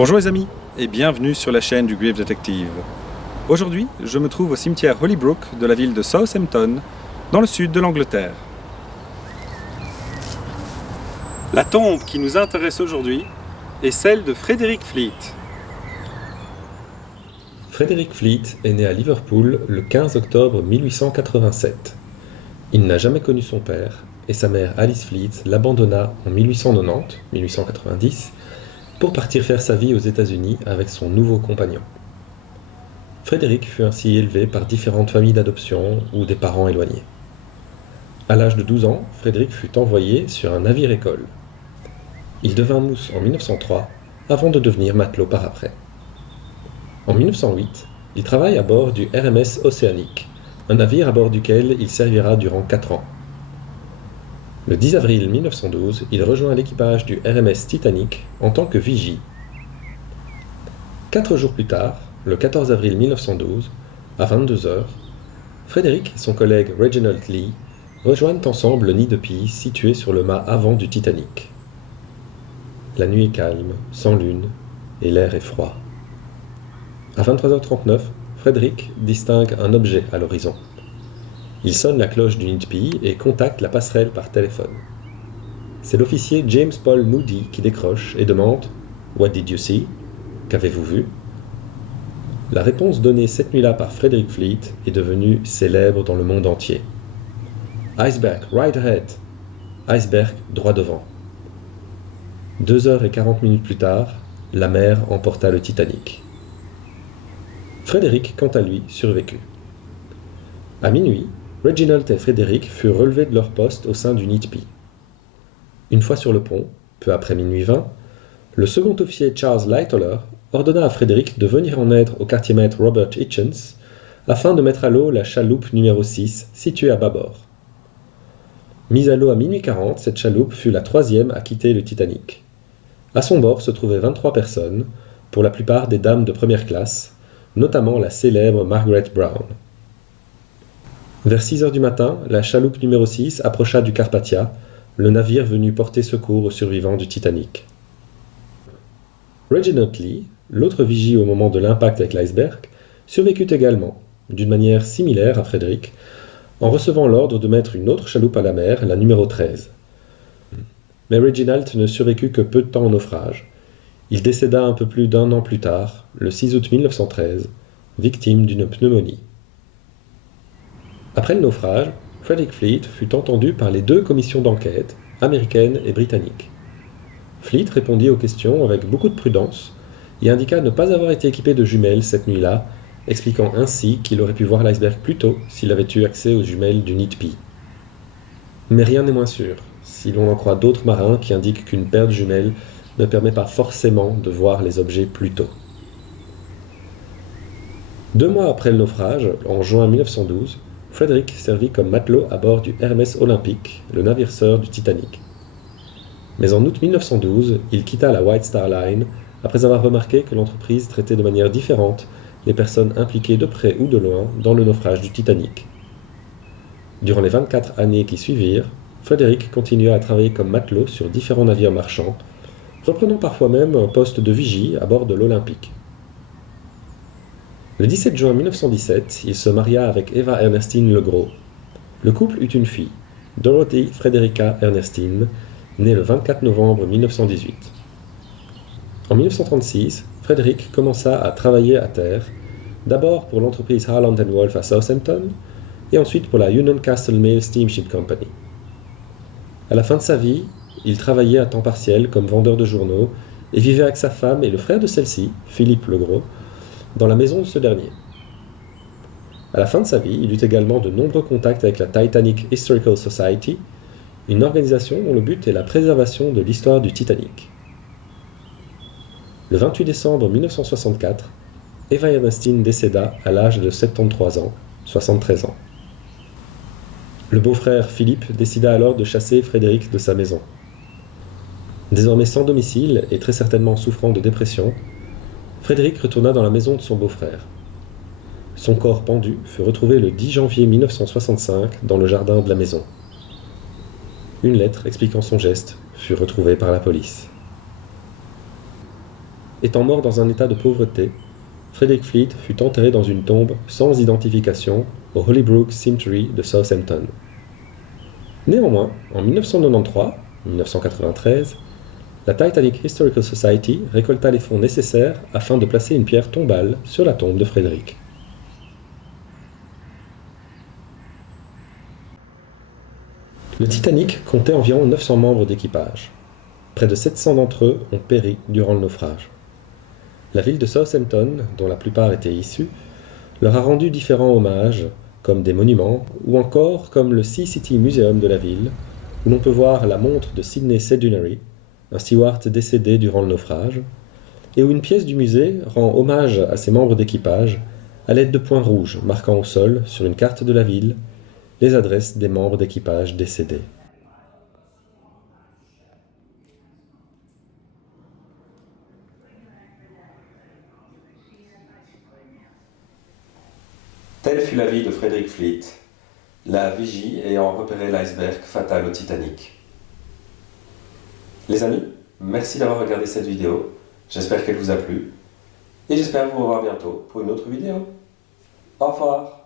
Bonjour les amis et bienvenue sur la chaîne du Grief Detective. Aujourd'hui, je me trouve au cimetière Hollybrook de la ville de Southampton, dans le sud de l'Angleterre. La tombe qui nous intéresse aujourd'hui est celle de Frederick Fleet. Frederick Fleet est né à Liverpool le 15 octobre 1887. Il n'a jamais connu son père et sa mère Alice Fleet l'abandonna en 1890 pour partir faire sa vie aux États-Unis avec son nouveau compagnon. Frederick fut ainsi élevé par différentes familles d'adoption ou des parents éloignés. À l'âge de 12 ans, Frederick fut envoyé sur un navire-école. Il devint mousse en 1903 avant de devenir matelot par après. En 1908, il travaille à bord du RMS Oceanic, un navire à bord duquel il servira durant 4 ans. Le 10 avril 1912, il rejoint l'équipage du RMS Titanic en tant que vigie. 4 jours plus tard, le 14 avril 1912, à 22 heures, Frederick et son collègue Reginald Lee rejoignent ensemble le nid de pie situé sur le mât avant du Titanic. La nuit est calme, sans lune, et l'air est froid. À 23h39, Frederick distingue un objet à l'horizon. Il sonne la cloche du nid de pie et contacte la passerelle par téléphone. C'est l'officier James Paul Moody qui décroche et demande « What did you see ?» « Qu'avez-vous vu ?» La réponse donnée cette nuit-là par Frederick Fleet est devenue célèbre dans le monde entier. « Iceberg, right ahead !»« Iceberg, droit devant !» 2h40 plus tard, la mer emporta le Titanic. Frederick, quant à lui, survécut. À minuit, Reginald et Frederick furent relevés de leur poste au sein du nid de pie. Une fois sur le pont, peu après minuit 20, le second officier Charles Lightoller ordonna à Frederick de venir en aide au quartier-maître Robert Hitchens afin de mettre à l'eau la chaloupe numéro 6 située à bâbord. Mise à l'eau à minuit 40, cette chaloupe fut la 3e à quitter le Titanic. À son bord se trouvaient 23 personnes, pour la plupart des dames de première classe, notamment la célèbre Margaret Brown. Vers 6 heures du matin, la chaloupe numéro 6 approcha du Carpathia, le navire venu porter secours aux survivants du Titanic. Reginald Lee, l'autre vigie au moment de l'impact avec l'iceberg, survécut également, d'une manière similaire à Frederick, en recevant l'ordre de mettre une autre chaloupe à la mer, la numéro 13. Mais Reginald ne survécut que peu de temps au naufrage. Il décéda un peu plus d'1 an plus tard, le 6 août 1913, victime d'une pneumonie. Après le naufrage, Frederick Fleet fut entendu par les 2 commissions d'enquête, américaines et britanniques. Fleet répondit aux questions avec beaucoup de prudence et indiqua ne pas avoir été équipé de jumelles cette nuit-là, expliquant ainsi qu'il aurait pu voir l'iceberg plus tôt s'il avait eu accès aux jumelles du nid de pie. Mais rien n'est moins sûr, si l'on en croit d'autres marins qui indiquent qu'une paire de jumelles ne permet pas forcément de voir les objets plus tôt. 2 mois après le naufrage, en juin 1912, Frederick servit comme matelot à bord du RMS Olympic, le navire sœur du Titanic. Mais en août 1912, il quitta la White Star Line après avoir remarqué que l'entreprise traitait de manière différente les personnes impliquées de près ou de loin dans le naufrage du Titanic. Durant les 24 années qui suivirent, Frederick continua à travailler comme matelot sur différents navires marchands, reprenant parfois même un poste de vigie à bord de l'Olympic. Le 17 juin 1917, il se maria avec Eva Ernestine Legros. Le couple eut une fille, Dorothy Frederica Ernestine, née le 24 novembre 1918. En 1936, Frederick commença à travailler à terre, d'abord pour l'entreprise Harland & Wolff à Southampton, et ensuite pour la Union Castle Mail Steamship Company. À la fin de sa vie, il travaillait à temps partiel comme vendeur de journaux et vivait avec sa femme et le frère de celle-ci, Philippe Legros, dans la maison de ce dernier. À la fin de sa vie, il eut également de nombreux contacts avec la Titanic Historical Society, une organisation dont le but est la préservation de l'histoire du Titanic. Le 28 décembre 1964, Eva Ernestine décéda à l'âge de 73 ans, 73 ans. Le beau-frère Philippe décida alors de chasser Frederick de sa maison. Désormais sans domicile et très certainement souffrant de dépression, Frederick retourna dans la maison de son beau-frère. Son corps pendu fut retrouvé le 10 janvier 1965 dans le jardin de la maison. Une lettre expliquant son geste fut retrouvée par la police. Étant mort dans un état de pauvreté, Frederick Fleet fut enterré dans une tombe sans identification au Hollybrook Cemetery de Southampton. Néanmoins, en 1993, la Titanic Historical Society récolta les fonds nécessaires afin de placer une pierre tombale sur la tombe de Frederick. Le Titanic comptait environ 900 membres d'équipage. Près de 700 d'entre eux ont péri durant le naufrage. La ville de Southampton, dont la plupart étaient issus, leur a rendu différents hommages, comme des monuments, ou encore comme le Sea City Museum de la ville, où l'on peut voir la montre de Sidney Sedunary, un steward décédé durant le naufrage, et où une pièce du musée rend hommage à ses membres d'équipage à l'aide de points rouges marquant au sol, sur une carte de la ville, les adresses des membres d'équipage décédés. Telle fut la vie de Frederick Fleet, la vigie ayant repéré l'iceberg fatal au Titanic. Les amis, merci d'avoir regardé cette vidéo, j'espère qu'elle vous a plu, et j'espère vous revoir bientôt pour une autre vidéo. Au revoir.